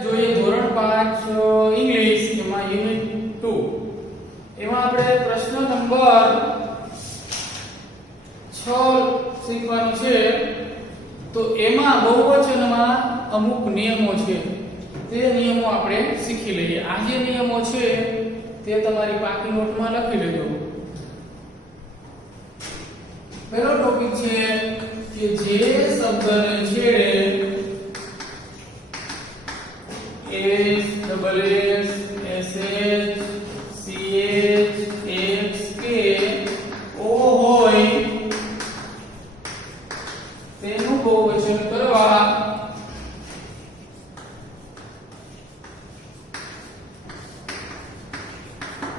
જોઈએ ધોરણ 5 ઇંગ્લિશ એમાં યુનિટ 2 એમાં આપણે પ્રશ્ન નંબર 6 શીખવાનું છે. તો એમાં બહુવચનમાં અમુક નિયમો છે, તે નિયમો આપણે શીખી લઈએ. આ જે નિયમો છે તે તમારી પાકી નોટમાં લખી લેજો. પહેલો ટોપિક છે કે જે શબ્દને છેડે S double S S H C H X K O હોય તેનું બહુવચન કરવા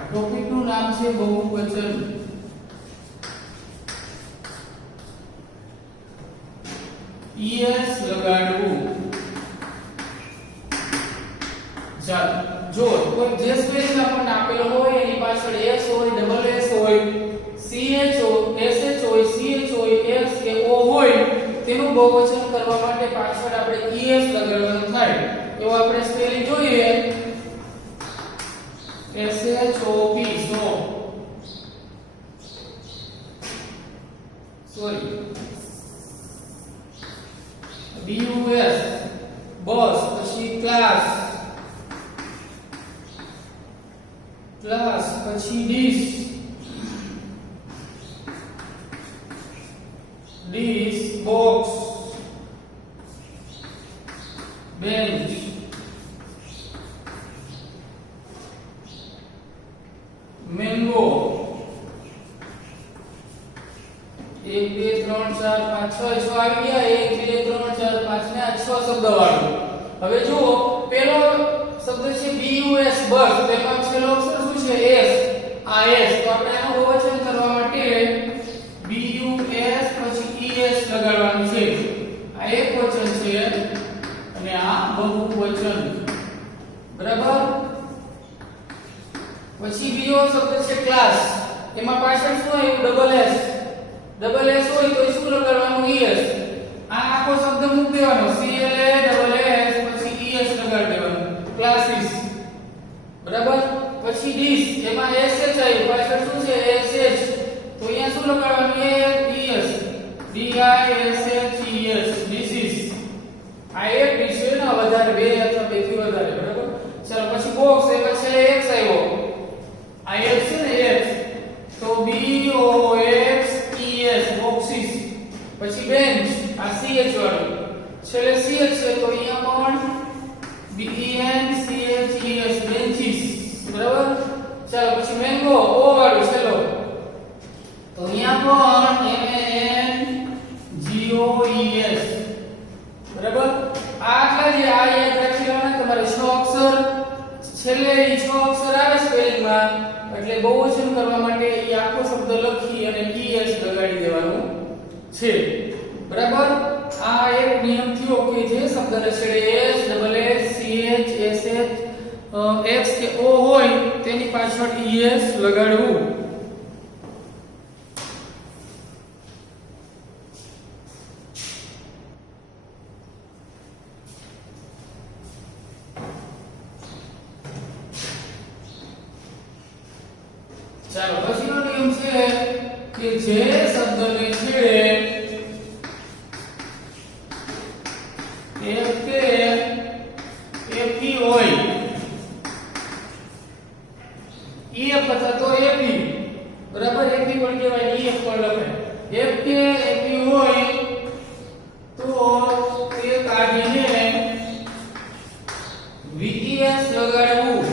ટોપિક નું નામ છે બહુવચન. ES લગાડવું. ચાલો જો કોઈ જે સ્પેસ આપણને આપેલો હોય એની પાછળ S હોય, ડબલ S હોય, CH હોય, SH હોય, CH હોય, S કે O હોય તેનું બહુવચન કરવા માટે પાછળ આપણે ES લગાડવાનું થાય. એવો આપણે સ્પેલિંગ જોઈએ SHOP સો સોરી BUS બસ, પછી ક્લાસ પછી ડીશ બોક્સ બેન્ચ મેંગો 1 2 3 4 5 6 આવી ગયા. 1 2 3 4 5 ને આ 6 શબ્દ વાળું. હવે જુઓ પેલો શબ્દ છે BUS બસ, તેમાં છેલ્લો અક્ષર શું છે S. આ S તો આપણે આનું બહુવચન કરવા માટે BUS પછી ES લગાડવાનું છે. આ એક વચન છે અને આ બહુવચન, બરાબર. પછી બીજો શબ્દ છે ક્લાસ, એમાં પાછળ શું આવ્યું ડબલ S. ડબલ S હોય તો શું લગાડવાનું ES. આ આખો શબ્દ મૂકી દેવાનો CLA ડબલ S પછી ES લગાડી દેવાનું ક્લાસીસ, બરાબર. પછી ડીશ, એમાં SH આવ્યું, પાછળ શું છે SH તો અહીંયા શું લગાડવાનું ES DISHES ડીશીસ. આ એક ડીશ છે ને વધારે બે અથવા બેથી વધારે, બરાબર. ચાલો પછી બોક્સ, એમાં છેલ્લે X આવ્યો. આ X છે ને X તો BOXES બોક્સીસ. પછી બેન્ચ, આ CH વાળું છેલ્લે CH છે તો અહીંયા પણ BENCHES બેન્ચીસ, બરાબર. ચાલો પછી મેંગો O વાળું છેલ્લો તો અહીંયા પણ MANGOES, બરાબર. આટલા જે આ યાદ રાખી લેવાના તમારે 6 અક્ષર છેલ્લે એ 6 અક્ષર આવે સ્પેલિંગમાં એટલે બહુવચન કરવા માટે એ આખો શબ્દ લખી અને ES લગાડી દેવાનું છે, બરાબર. આ એક નિયમ થયો કે જે શબ્દને છેડે S double S CH SH X કે O હોય તેની પાછળ ES લગાડવું. ચાલો પછીનો નિયમ છે કે જે શબ્દને છેડે FK FE હોય, EF અથવા તો FE, બરાબર. FE પણ કહેવાય, EF પણ લખાય. FK FE હોય તો તે કાઢીને VES લગાડવું.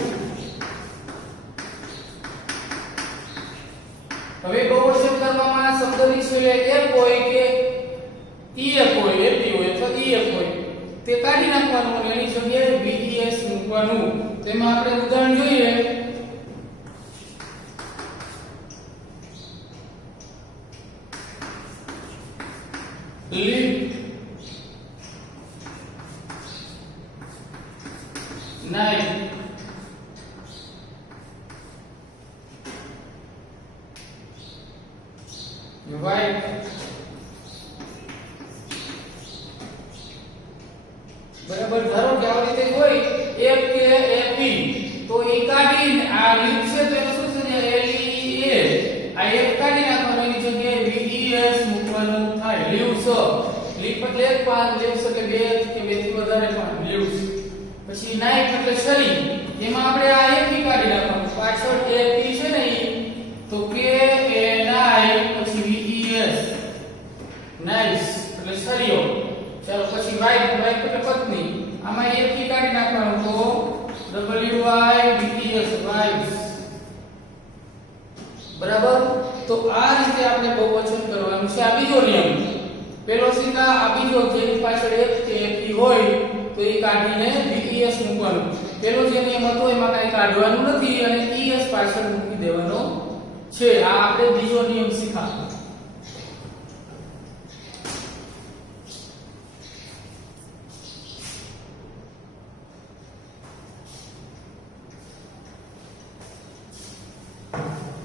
હવે બહુવચન કરવામાં શબ્દની છેલ્લે F હોય કે EF હોય, FE હોય અથવા EF હોય તે કાઢી નાખવાનું અને એની જગ્યાએ VES મૂકવાનું. તેમાં આપણે ઉદાહરણ જોઈએ. lift, knife, white, બરાબર ધારો કે આવી રીતે હોય F કે AP તો એ કાઢીને આ લીપ છે તો એનું શું થશે LEA આ F કાઢી નાખવાનો એની જગ્યાએ VES મૂકવાનું થાય લીવ્સ લીપ એટલે એક પાન લીવ્સ એટલે બે કે બે થી વધારે પાન લીવ્સ પછી નાઇફ એટલે શરી એમાં આપણે આ AP કાઢી નાખવાનું પાછળ AP છે ને તો કે એ નાઇફ પછી VES નાઇસ એટલે શરીઓ ચાલો પછી વાઇફ વાઇફ એટલે પત્ની આમાં AP કાઢી નાખવાનું તો WIVES વાઇફ્સ બરાબર તો આ રીતે આપણે બહુવચન કરવાનું છે આ બીજો નિયમ પેલો સીધા આ બીજો જેની પાછળ એક કે AP હોય તો એ કાઢીને VES મૂકવાનું પેલો જે નિયમ હતો એમાં કાઈ કાઢવાનું નથી અને ES પાછળ મૂકી દેવાનો છે આ આપણે બીજો નિયમ શીખ્યા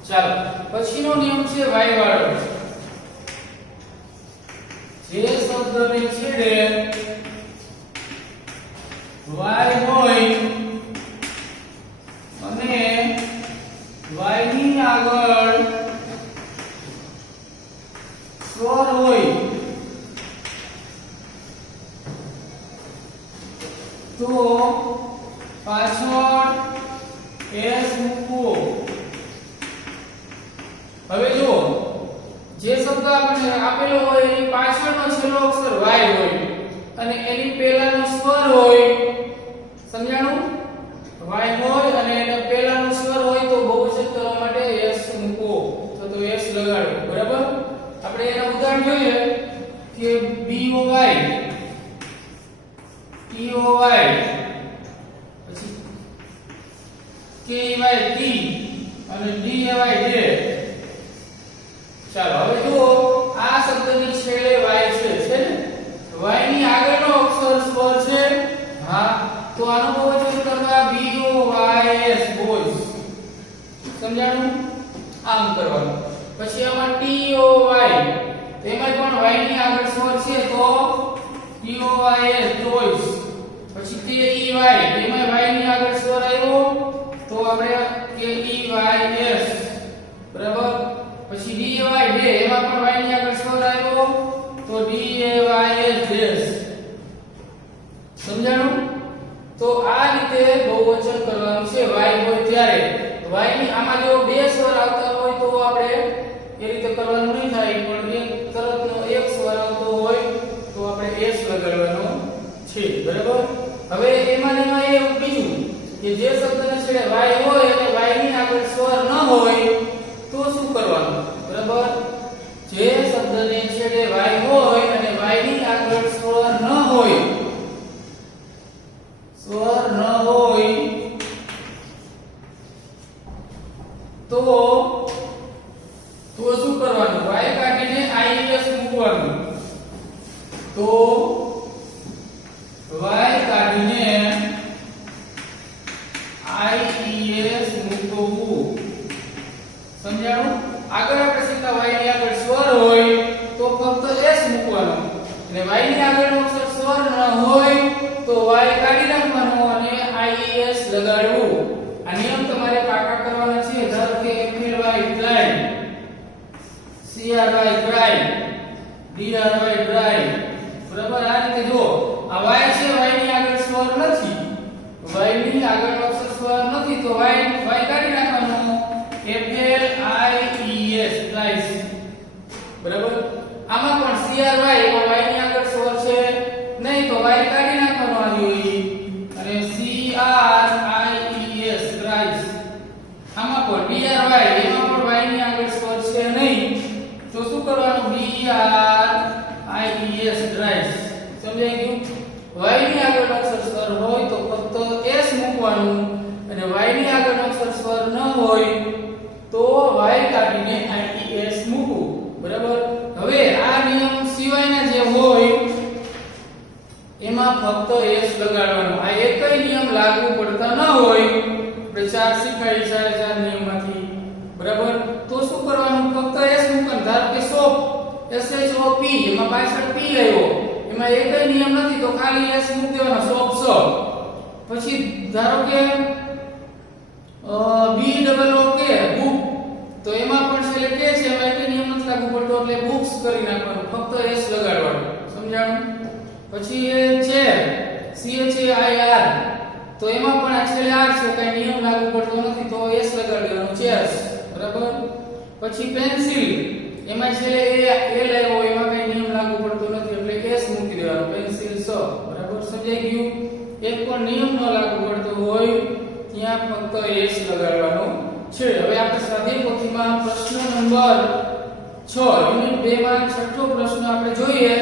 ચાલો પછીનો નિયમ છે વાય વાળો જે શબ્દને છેડે વાય હોય અને વાય ની આગળ સ્વર હોય તો પાછળ s મૂકવો હવે જો જે શબ્દ આપણે આપેલો હોય એની પાછળનો છેલ્લો અક્ષર y હોય અને એની પહેલાનો સ્વર હોય સમજાણું y હોય અને એના પહેલાનો સ્વર હોય તો બહુવચન કરવા માટે s મૂકો તો s લગાડો બરાબર આપણે એના ઉદાહરણ જોઈએ કે BOY TOY પછી KYT અને DAY ચાલો હવે જુઓ આ શબ્દની છેડે y છે ને y ની આગળનો અક્ષર સ્વર છે હા તો આનું બહુવચન કરવા BOYS બોયસ સમજાણું આમ કરવાનું પછી આમાં TOY તેમાં પણ y ની આગળ સ્વર છે તો TOYS ટોયસ પછી KEY તેમાં y ની આગળ સ્વર આવ્યો તો આપણે KEYS બરાબર પછી DAY ડે એમાં પણ y ની આગળ સ્વર આવ્યો તો DAYS ડેશ સમજાણું તો આ રીતે બહુવચન કરવાનું છે y હોય ત્યારે y ની આમાં જો બે સ્વર આવતા હોય તો આપણે એ રીતે કરવાનું નહીં થાય પણ એક તરતનો એક સ્વર આવતો હોય તો આપણે s લગાડવાનો છે બરાબર હવે એમાં એવું બીજું કે જે શબ્દને છેડે y હોય અને y ની આગળ સ્વર ન હોય તો શું કરવાનું બરાબર જે શબ્દને છેડે y હોય અને y ની આગળ સ્વર ન હોય તો શું કરવાનું y કાઢીને IES મૂકવાનું તો y કાઢીને IES મૂકવું સમજાણું આગળ આપણે સીધા y ની આગળ સ્વર હોય તો ફક્ત s મૂકવાનો અને y ની આગળનો અક્ષર સ્વર ન હોય તો y કાઢી નાખવાનો અને IES લગાડવું આ નિયમ તમારે પાકા કરવાના છે ધારો કે FLY fly CRY cry DRY dry બરાબર આ રીતે જો આ y છે y ની આગળ સ્વર નથી y ની આગળનો અક્ષર સ્વર નથી તો y કાઢી નાખવાનો FLIES ફ્લાઇસ બરાબર આમાં પણ CRY એમાં y ની આગળ સ્વર છે નહીં તો y કાઢી નાખવાનો આ જોઈએ અને CRIES ક્રાઇસ આમાં પણ DRY એમાં પણ y ની આગળ સ્વર છે નહીં તો શું કરવાનું DRIES ડ્રાઇસ સમજાઈ ગયું y ની આગળ અક્ષર સ્વર હોય તો ફક્ત s મૂકવાનું અને y ની આગળ અક્ષર સ્વર ન હોય તો y કાઢીને IES મૂકવું બરાબર હવે આ નિયમ સિવાયના જે હોય એમાં ફક્ત s લગાડવાનું આ એકય નિયમ લાગુ પડતા ન હોય આપણે ચાર શીખાઈ 4.5 નિયમમાંથી બરાબર તો શું કરવાનું ફક્ત s મૂકવાનું ધારો કે સોપ SHOP એમાં પાછળ p આવ્યો એમાં એકય નિયમ નથી તો ખાલી s મૂકી દેવાનો સ્ટોપ સ. પછી ધારો કે b ડબલ ઓ કે બુક, તો એમાં પણ છેલ્લે કે છે એમાં એકય નિયમ નથી લાગુ પડતો એટલે બુક્સ કરી નાખવાનું, ફક્ત s લગાડવાનું. સમજાણું? પછી એ છે CHAIR, તો એમાં પણ આ છેલ્લે r છે, કઈ નિયમ લાગુ પડતો નથી તો s લગાડી દેવાનું, ચેર્સ. બરાબર. પછી પેન્સિલ, એમાં છેલ્લે એ લાવ્યો એમાં કઈ નિયમ લાગુ પડતો નથી એટલે s મૂકી દેવાનું, પેન્સિલ સ. બરાબર. સમજાઈ ગયું? એક પણ નિયમ ન લાગુ પડતો હોય ત્યાં ફક્ત s લગાડવાનો છે. હવે આપણે સ્વાધ્યાય પોથીમાં પ્રશ્ન નંબર 6 યુનિટ 2 માં છઠ્ઠો પ્રશ્ન આપણે જોઈએ.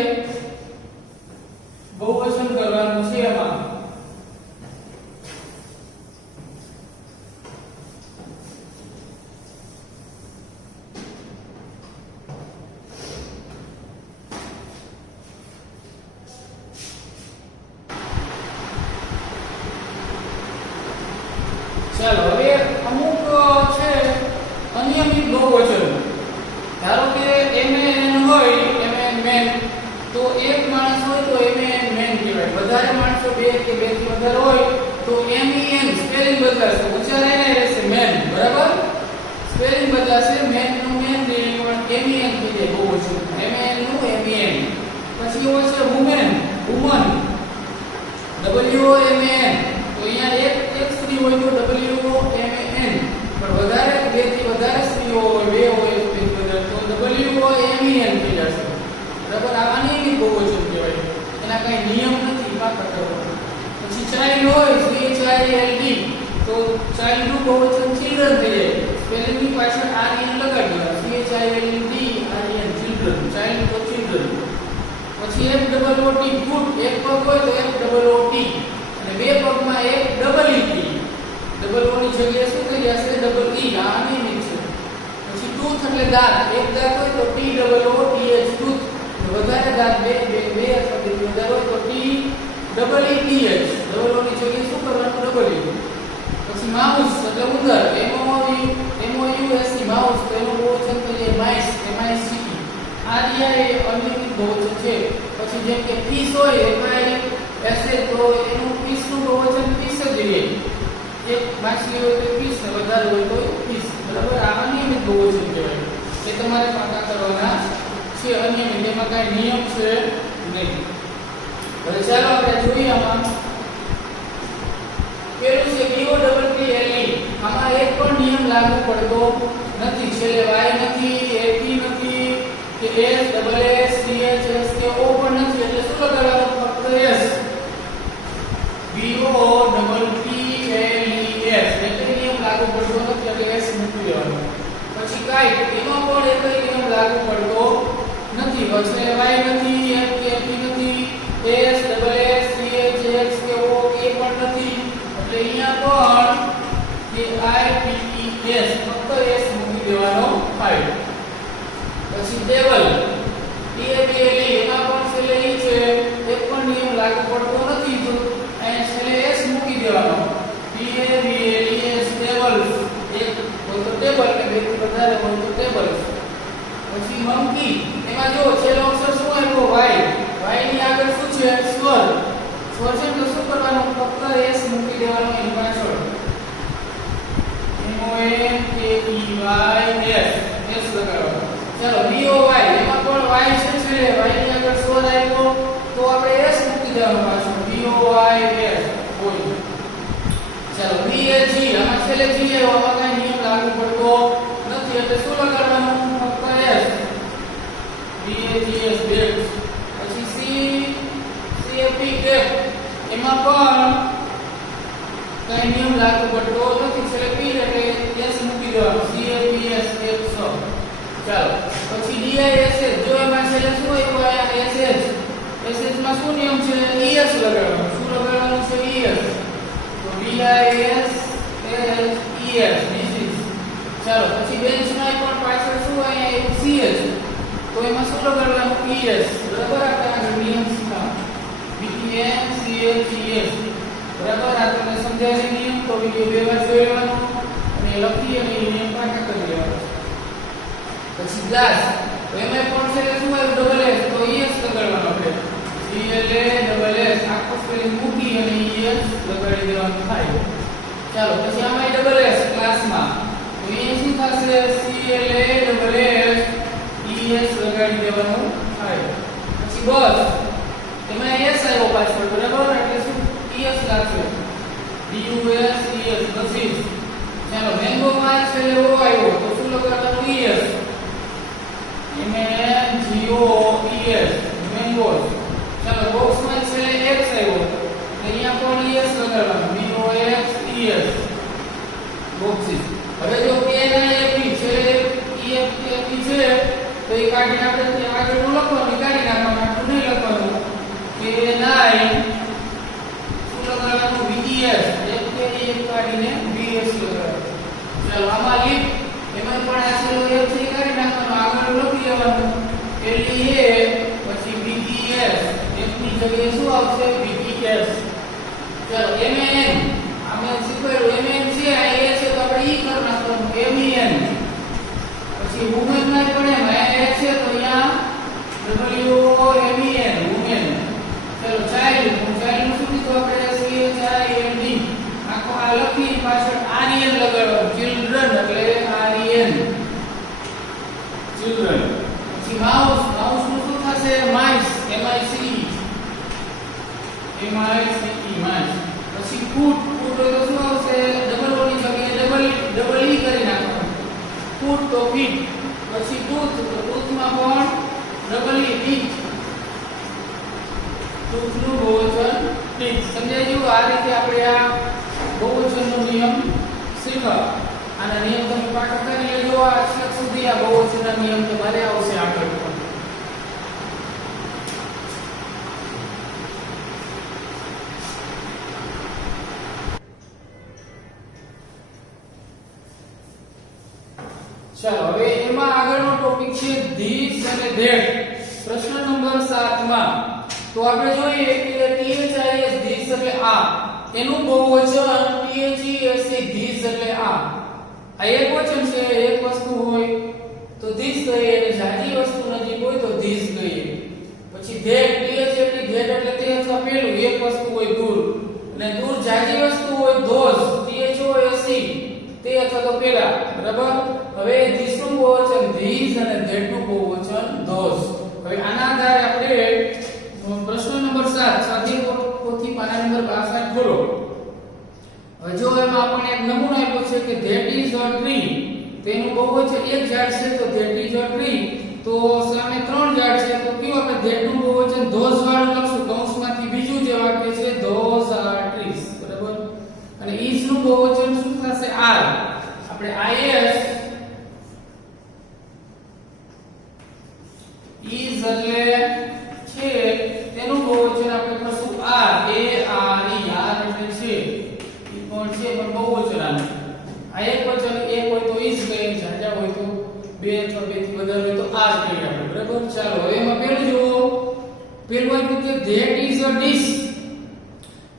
બહુવચન કરવાનું છે એમાં. ચાલો હવે અમુક છે અનિયમિત બહુવચન. ધારો કે MAN હોય, MAN મેન, તો એક માણસ હોય તો MAN મેન કહેવાય. વધારે માણસો બે કે બે થી વધારે હોય તો MEN સ્પેલિંગ બદલાશે, ઉચ્ચાર એને રહેશે મેન. બરાબર. સ્પેલિંગ બદલાશે, મેન નું મેન નહીં પણ MEN થઈ જાય બહુવચન, MAN નું MEN. પછી એવો છે વુમેન, વુમન, WOMAN, તો અહીંયા એક સ્ત્રી હોય તો WOMAN, પણ વધારે બે થી વધારે સ્ત્રીઓ હોય, બે હોય બે થી વધારે તો WOMEN થઈ જશે. બરાબર. આ અનિયમિત બહુવચન કહેવાય, એના કઈ નિયમ નથી પાકા કરવાનો. પછી ચાઇલ્ડ હોય CHILD, તો ચાઇલ્ડ નું બહુવચન ચિલ્ડ્રન થઈ જાય, સ્પેલિંગ ની પાછળ RN લગાડી દેવાનું, CHILD RN, ચિલ્ડ્રન, ચાઇલ્ડ તો ચિલ્ડ્રન. પછી FOOT, ફૂટ, એક પગ હોય તો FOOT, અને બે પગમાં FEET, ડબલ ઓ ની જગ્યાએ શું થઈ જશે ડબલ E. આ અનિયમિત છે. પછી ટૂથ એટલે દાંત, એક દાંત હોય તો TOOTH, ટૂથ. વધારે દાંત બે અથવા બે વધારે હોય તો TEETH, ડબલ ઓ ની જગ્યાએ શું કરવાનું ડબલ E. પછી માઉસ એટલે ઉંદર, MOUSE, માઉસ, તો એનું બહુવચન થઈ જાય માઇસ, MICE. આ રહ્યા એ અનિયમિત બહુવચન છે. પછી જેમ કે ફિશ હોય FISH, તો એનું ફિશ નું બહુવચન ફિશ જ રહે. એક માછલી હોય તો ફિશ, ને વધારે હોય તો ફિશ. બરાબર. આ અનિયમિત બહુવચન કહેવાય, એ તમારે પાકા કરવાના છે. અનિયમિત એમાં કઈ નિયમ છે નહીં. હવે ચાલો આપણે જોઈએ. આમાં પેલું છે BOTTLE, આમાં એક પણ નિયમ લાગુ પડતો નથી. છેલ્લે y નથી, AP નથી કે S, SS, CH, S કે O પણ નથી એટલે શું લગાડવાનું? ફક્ત S. BOTTLES, એક નિયમ લાગુ પડતો નથી એટલે S મૂકી દેવાનો. પછી કાઈટ, એમાં પણ એક નિયમ લાગુ પડતો નથી. પછી y નથી, F કે AP નથી, S, SS, CH, X કે O એ પણ નથી એટલે અહીંયા પણ KITES ફક્ત S મૂકી દેવાનો થાય. પછી ટેબલ, TABLE, એમાં પણ છેલ્લે ઈ છે, એક પણ નિયમ લાગુ પડતો નથી તો અહીંયા છેલ્લે S મૂકી દેવાનો. TABLES, ટેબલ્સ, એક હોય તો ટેબલ ને બે થી વધારે હોય તો ટેબલ્સ. પછી મંકી, એમાં જો છેલ્લો અક્ષર શું આવ્યો? Y ની આગળ શું છે? સ્વર. સ્વર છે તો શું કરવાનું? ફક્ત S મૂકી દેવાનો એની પાછળ. MONKEYS, S લગાડવાનો. ચાલો BOY, એમાં પણ y છે છેલ્લે, y ની આગળ સ્વર આવ્યો તો આપણે s મૂકી દેવાનું પાછું, BOYS બોય. ચાલો BAG, આમાં છેલ્લે g આવ્યો, આમાં કઈ નિયમ લાગુ પડતો નથી એટલે શું લગાડવાનું? ફક્ત s, BAGS બેગ્સ. પછી CAP કેપ, એમાં પણ કઈ નિયમ લાગુ પડતો નથી, છેલ્લે p એટલે s મૂકી દેવાનું, CAPS કેપ્સ. ચાલો પછી DISS, જો એમાં છેલ્લે શું આવ્યું? અહીંયા SS માં શું નિયમ છે? ES લગાડવાનું. શું લગાડવાનું છે? ES. તો DISS ડિઝીઝ. ચાલો પછી બેન્ચમાં પણ પાછળ શું અહીંયા CH, તો એમાં શું લગાડવાનું? ES. બરાબર. આપણે આ નિયમ શીખ્યા BNCHES. બરાબર. આ તમને સમજાય છે નિયમ? તો વિડિયો બે વાર જોઈ લેવાનો અને લખી અને નિયમ પાકા કરી લેવાનો. પછી ગ્લાસ, તો એમાં પણ છે શું આવ્યું? ડબલ S, તો ES લગાડવાનો આપણે. CLA આખો સ્પેલિંગ મૂકી અને ES લગાડી દેવાનું થાય. ચાલો પછી આમાં ડબલ S ક્લાસમાં તો એ શું થશે CLA ES લગાડી દેવાનું થાય. પછી બસ એમાં S આવ્યો પાછળ બરાબર એટલે શું ES લાગશે BUS ES બસીસ. ચાલો મેંગો માં છેલ્લે O આવ્યો તો શું લગાડવાનું ES MANGOES મેંગોસ. ચાલો બોક્સ માં છેલ્લે X આવ્યો તો અહીંયા પણ ES લગાડવાનું BOX ES બોક્સીસ. હવે જો K ના AP છે EF AP છે તો એ કાઢીને આપણે ત્યાં આગળનું લખવાનું કાઢી નાખવાનું આટલું નહીં લખવાનું K9 શું લગાડવાનું VES એક કાઢીને BS લગાડવાનું. ચાલો આમાં લીપ એમાં પણ આ છેલ્લો F છે કાઢી નાખવાનો આગળ લખી દેવાનું LEA પછી BES F ની જગ્યાએ શું આવશે BES. ચાલો MAN અમે શીખવાડ્યું MAN છે આ A છે તો આપણે E કરી નાખવાનું MEN. પછી વુમેન માં પણ એમાં A છે તો અહીંયા WOMEN વુમેન. ચાલો ચાઇલ્ડ નું શું કીધું આપણે CHILD આખો આ લખી પાછળ REN લગાડવાનું ચિલ્ડ્રન એટલે REN ચિલ્ડ્રન. પછી માઉસ નું શું થશે માઇસ MICE માઇસ. પછી ફૂટ તો શું આવશે ડબલ ઓ ની જગ્યાએ ડબલ E કરી નાખવાનું ફૂટ તો ફીટ. પછી ટૂથ તો ટૂથમાં પણ ડબલ E ટીથ ટૂથનું બહુવચન ટીથ. સમજાઈ ગયું? આ રીતે આપણે આ બહુવચનનો નિયમ શીખ્યા. આના નિયમ તમે પાઠ કરી લેજો. આ અક્ષર સુધી આ બહુવચનના નિયમ તમારે આવશે આગળ પણ. ચાલો હવે એમાં આગળનો ટોપિક છે ધીસ અને ધેટ. પ્રશ્ન નંબર 7 માં તો આપણે જોઈએ કે THIS ધીસ એટલે આ એનું બહુવચન THES ધીસ એટલે આ એક વચન છે એક વસ્તુ હોય તો ધીસ કહીએ અને જાજી વસ્તુ નજીક હોય તો ધીસ કહીએ. પછી ધેટ TH એટલે ધેટ એટલે તે અથવા પેલું એક વસ્તુ હોય દૂર અને દૂર જાજી વસ્તુ હોય ધોઝ THOS તે અથવા તો પેલા બરાબર. હવે ધીસ નું બહુવચન ધીસ અને ધેટ નું બહુવચન ધોઝ. હવે આના આધારે આપણે પ્રશ્ન નંબર 7 સ્વાધ્યાય પોથી પાના નંબર 62 ખોલો. હવે જો એમાં આપણને એક નમૂનો આપ્યો છે કે ધેટ ઇઝ અ ટ્રી તેનું બહુવચન એક ઝાડ છે તો ધેટ ઇઝ અ ટ્રી. તો સામે 3 ઝાડ છે તો કયું આપણે ધેટ નું બહુવચન ધોઝ વાળું લખશું કૌંસમાંથી બીજું જે વાક્ય છે ધોઝ આર ટ્રીઝ બરાબર. અને ઇઝ નું બહુવચન શું થશે આર. આપણે IS એટલે છે તેનું બહુવચન આપણે કરશું આર ARE એટલે છે ઈ પણ છે પણ બહુવચન આનું. આ એક વચન એક હોય તો ઇઝ કહીએ જાજા હોય તો બે અથવા બે થી વધારે હોય તો આર કહીએ આપણે બરાબર. ચાલો હવે એમાં પેલું જુઓ પેલું આપ્યું કે ધેટ ઇઝ અ ડિશ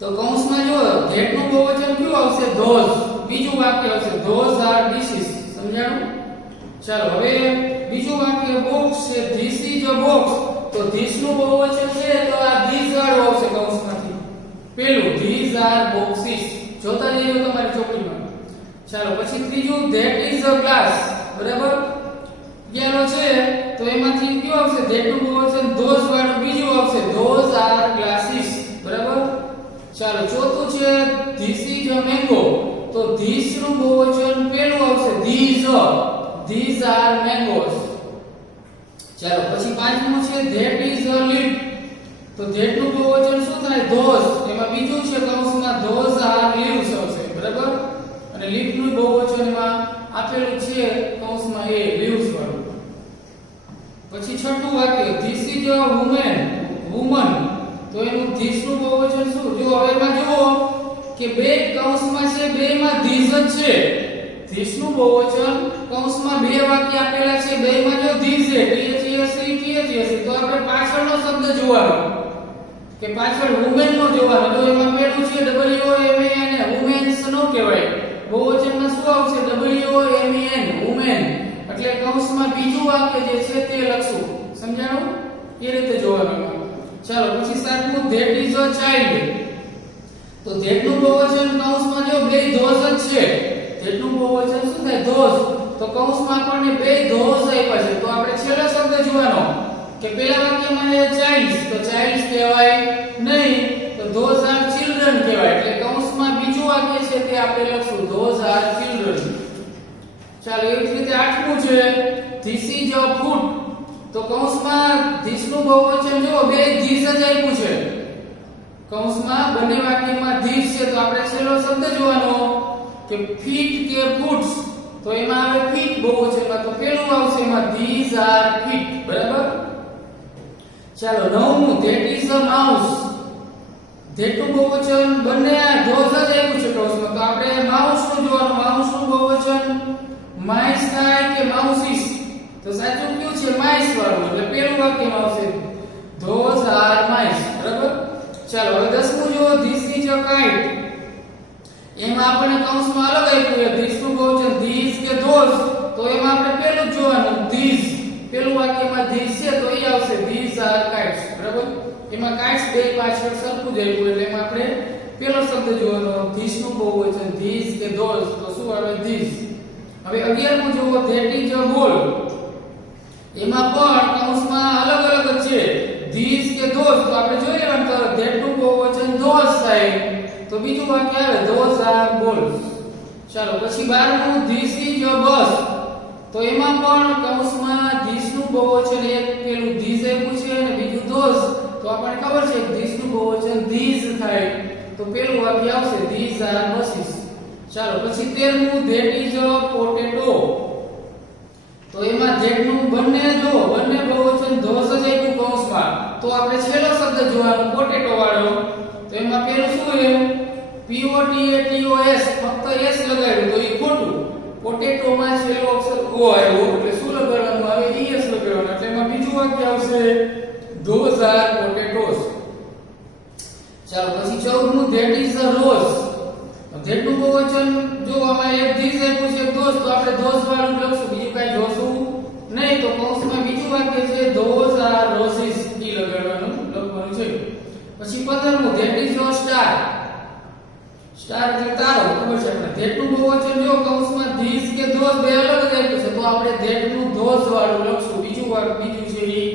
તો કૌંસમાં જો ધેટ નું બહુવચન કયું આવશે ધોઝ. બીજું વાક્ય આવશે ધોઝ આર ડિશિસ. સમજાણું? ચાલો હવે બીજું વાક્ય બોક્સ છે ધીસ ઇઝ અ બોક્સ તો ધીસ નું બહુવચન છે તો આ ધીસ વાળું આવશે કૌંસમાંથી પેલું ધીસ આર બોક્સિસ. જોતા જજો તમારી ચોપડીમાં. ચાલો પછી ત્રીજું ધેટ ઇઝ અ ગ્લાસ બરાબર. યાલો છે તો એમાંથી કયું આવશે ધેટ નું બહુવચન ધોઝ વાળું બીજું આવશે ધોઝ આર ગ્લાસીસ બરાબર. ચાલો ચોથું છે ધીસ ઇઝ અ મેંગો તો ધીસ નું બહુવચન પેલું આવશે ધીઝ આર મેંગોસ. ચાલો પછી પાંચમું છે ધેટ ઇઝ અ લીફ તો ધેટ નું બહુવચન શું થાય ધોઝ. એમાં બીજું છે કૌંસમાં ધોઝ આર લીવ્સ આવશે બરાબર. અને લીફ નું બહુવચન એમાં આપેલું છે કૌંસમાં એ લીવ્સ વાળું. પછી છઠ્ઠું વાક્ય ધીસ ઇઝ અ વુમન તો એનું ધીસ નું બહુવચન શું. જો હવે એમાં જુઓ કે બે કૌંસમાં છે બેમાં ધીસ જ છે. ધીસ નું બહુવચન કૌંસમાં બે વાક્ય આપેલા છે બેમાં જો ધીસ છે THES તો આપણે પાછળનો શબ્દ જોવાનો કે પાછળ વુમેન નો જોવાનો. તો એમાં પેલું છે WOMAN વુમેન્સ નો કહેવાય. બહુવચનમાં શું આવશે WOMAN વુમેન. એટલે કૌંસમાં બીજું વાક્ય જે છે તે લખશું. સમજાણું? એ રીતે જોવાનું. ચાલો પછી ચાઇલ્ડ. તો ધેટ નું બહુવચન કૌંસમાં જો બે ધોઝ જ છે. ધેટ નું બહુવચન શું થાય? ધોઝ. તો કૌંસમાં આપણને બે ધોઝ આપ્યા છે. તો આપણે છેલ્લો શબ્દ જોવાનો કે પેલા વાક્યમાં છે ચાઇલ્ડ્સ, તો ચાઇલ્ડ્સ કહેવાય નહીં, તો ધોઝ આર ચિલ્ડ્રન કહેવાય. એટલે કૌંસમાં બીજું વાક્ય છે તે આપણે લખશું ધોઝ આર ચિલ્ડ્રન. ચાલો એવી જ રીતે આઠમું છે ધીસ ઇઝ અ ફૂડ. તો કૌંસમાં ધીસ નું બહુવચન જો બે ધીસ જ આપ્યું છે. કૌંસમાં બંને વાક્યમાં ધીસ છે, તો આપણે છેલ્લો શબ્દ જોવાનો કે ફીટ કે ફૂડ્સ. તો એમાં આવે ફીટ બહુવચનમાં, તો પેલું આવશે એમાં ધીસ આર ફીટ. બરાબર. ચાલો નવમું that is a mouse. That નું બહુવચન બંને ધોઝ જ આપ્યું છે કૌંસમાં, તો આપણે માઉસ નું જોવાનું. માઉસ નું બહુવચન માઇસ થાય કે માઉસીસ? તો સાચું કયું છે? માઇસ વાળું. એટલે પેલું વાક્યમાં આવશે ધોઝ આર માઇસ. બરાબર. ચાલો હવે 10મું જો ધીસ ઇઝ અ કાઇટ. એમાં આપણે કૌંસમાં અલગ આપ્યું છે ધીસ નું બહુવચન ધીસ કે ધોઝ. તો એમાં આપણે પેલું જ જોવાનું ધીસ. પેલું વાક્યમાં ધીસ છે તો એ આવશે ધીસ આર કાઇટ્સ. બરાબર. એમાં કાઇટ્સ બે પાછળ સરખું જ આપ્યું એટલે એમાં આપણે પેલો શબ્દ જોવાનો ધીસ નું બહુવચન ધીસ કે ધોઝ. તો શું આવે? ધીસ. હવે 11મું જોવો ધેટ ઇઝ અ બોલ. એમાં પણ કૌંસમાં અલગ અલગ જ છે ધીસ કે ધોઝ. તો આપણે જોઈ લેવાનું તો ધેટ નું બહુવચન ધોઝ થાય, તો બીજું વાક્ય આવે ધોઝ આર બોલ્સ. ચાલો પછી 12મું ધીસ ઇઝ અ બસ. તો એમાં પણ કૌંસમાં ધીસ નું બહુવચન એક પેલું ધીસ આપ્યું છે અને બીજું ધોઝ. તો આપણને ખબર છે કે ધીસ નું બહુવચન ધીસ થાય, તો પેલું વાક્ય આવશે ધીસ આર બસીસ. ચાલો પછી 13મું ધેટ ઇઝ અ પોટેટો. તો એમાં ધેટ નું બંને બહુવચન ધોઝ જ આપ્યું કૌંસમાં, તો આપણે છેલ્લો શબ્દ જોવાનો પોટેટો વાળો. તો એમાં પેલું શું છે? POTATOS. ફક્ત S લગાડ્યું તો એ ખોટું. પોટેટોમાં છેલ્લો અક્ષર O આવ્યો એટલે શું લગાડવાનું આવે? ES લગાડવાનું. એટલે એમાં બીજું વાક્ય આવશે ધોઝ આર પોટેટોસ. ચાલો પછી 14મું that is a rose. That નું બહુવચન જો આમાં એક ધીસ આપ્યું છે ધોઝ, તો આપણે ધોઝ વાળું લખશું, બીજું કાઈ જોશું નહીં. તો કૌંસમાં બીજું વાક્ય છે ધોઝ આર રોઝીસ. ઈ લગાડવાનું લખવાનું છે. પછી 15મું that is a star. Star એટલે તારો, ખબર છે આપણે. ધેટ નું બહુવચન જો કૌંસમાં ધીસ કે ધોઝ બે અલગ જ આપ્યું છે, તો આપણે ધેટ નું ધોઝ વાળું લખશું, બીજું છે ઈ